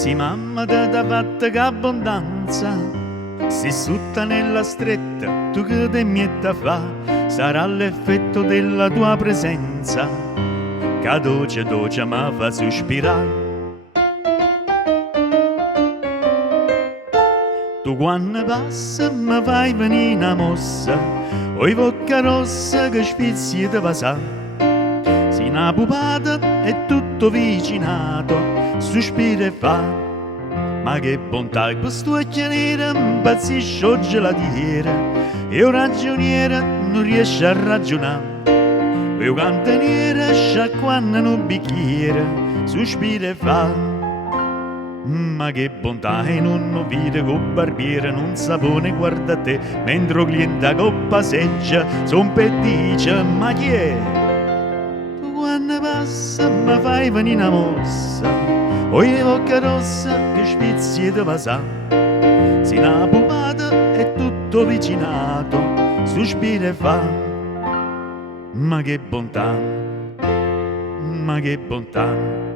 Si mamma ti ha fatto che abbondanza, si sutta nella stretta, tu che te mietta fa, sarà l'effetto della tua presenza, che dolce dolce mi fa sospirare. Tu quando passa mi fai venire una mossa, oi bocca rossa che spizzi te pasà. Si una pupata è tutto vicinato, sospira e fa. Ma che bontà, questo occhialiere impazzisce oggi la tiera, e un ragioniere non riesce a ragionare. E un cantaniere sciacquando in un bicchiere, sospira e fa. Ma che bontà, e non vide col barbiere non sapone guarda te, mentre il cliente coppa seggia son per dice ma chi è? Tu quando passa mi fai venire una mossa, oi bocca rossa che spizzi te pasà. Si una pupata è tutto vicinato, sospira e fa. Ma che bontà, ma che bontà.